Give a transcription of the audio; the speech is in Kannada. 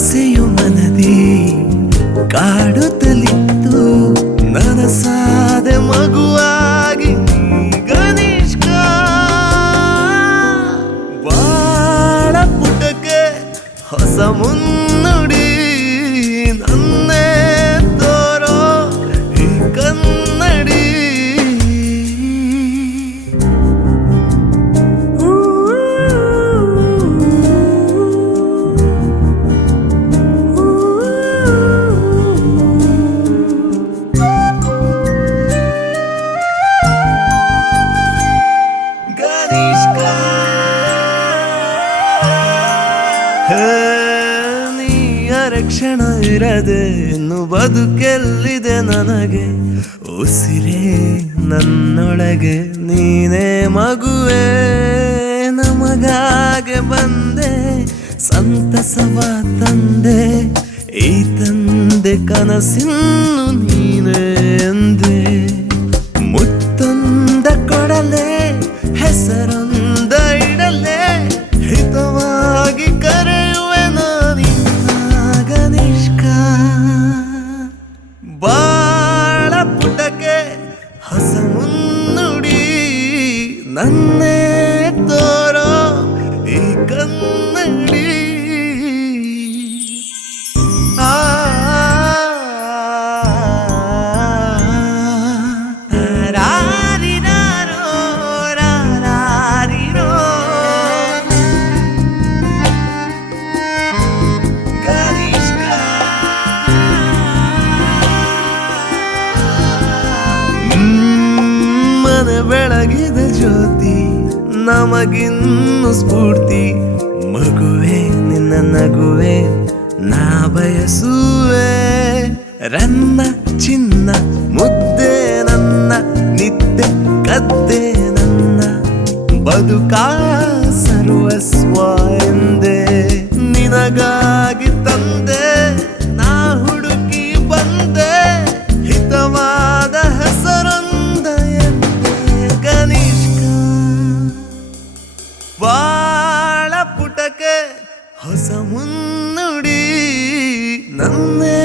ಆಸೆಯು ಮನದಿ ಕಾಡುತ್ತಲಿತ್ತು ನನಸಾದೆ ಮಗುವಾಗಿ ಗಣೇಶ್ಕ ಬಾಳ ಪುಟಕ್ಕೆ ಹೊಸ ಮುನ್ನುಡಿ ನನ್ನೇ ತೋರೋ ಈ ಕನ್ನಡಿ ಕ್ಷಣ ಇರದೆ ಇನ್ನು ಬದುಕೆಲ್ಲಿದೆ ನನಗೆ ಉಸಿರೇ ನನ್ನೊಳಗೆ ನೀನೇ ಮಗುವೆ ನಮಗಾಗೆ ಬಂದೆ ಸಂತಸವ ತಂದೆ ಈ ತಂದೆ ಕನಸಿನ್ನು ನೀನೇ ಎಂದೆ ಮುತ್ತೊಂದ ಕೊಡಲೆ ಹೆಸರೊಂದ ಇಡಲೆ ಹಿತವಾಗಿ ಕರೆಯುವೆ ನಾನಿನ್ನ ಗಣೇಶ್ಕ ಬಾಳ ಪುಟಕ್ಕೆ ಹೊಸ ಮುನ್ನುಡಿ ನನ್ನೇ ತೋರೋ ಈ ಕನ್ನಡಿ ಬೆಳಗಿದ ಜ್ಯೋತಿ ನಮಗಿನ್ನು ಸ್ಫೂರ್ತಿ ಮಗುವೆ ನಿನ್ನ ನಗುವೆ ನಾ ಬಯಸುವೆ ರನ್ನ ಚಿನ್ನ ಮುದ್ದೆ ನನ್ನ ನಿದ್ದೆ ಕದ್ದೆ ನನ್ನ ಬದುಕ ಸರ್ವಸ್ವ ಎಂದೆ ನಿನಗಾಗಿ ತಂದೆ ನಾ ಹುಡುಕಿ ಬಂದೆ ಹಿತವಾದ ಹೆಸರೊಂದ ಬಾಳ ಪುಟಕ್ಕೆ ಹೊಸ ಮುನ್ನುಡಿ ನನ್ನೇ